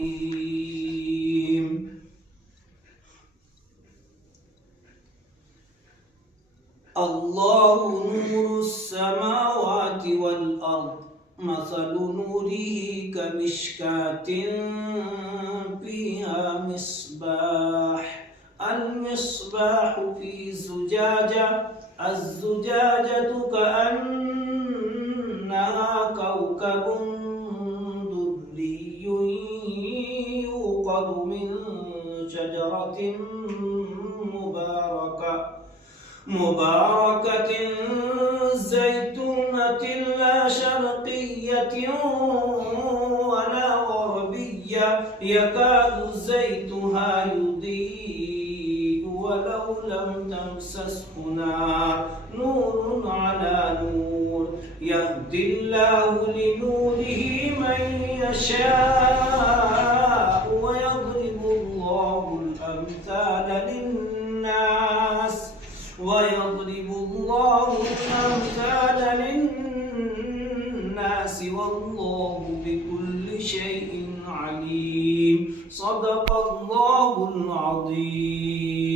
الرحيم. الله نور السماوات والأرض مثل نوره كمشكاة فيها مصباح المصباح في زجاجة الزجاجة كأنها كوكب دري يوقد من شجرة مباركة زيتونة لا شرقية ولا غربية يكاد زيتها يضيء ولو لم تمسسه نار نور على نور يهدي الله لنوره من يشاء ويضرب الله الأمثال للناس والله بكل شيء عليم. صدق الله العظيم.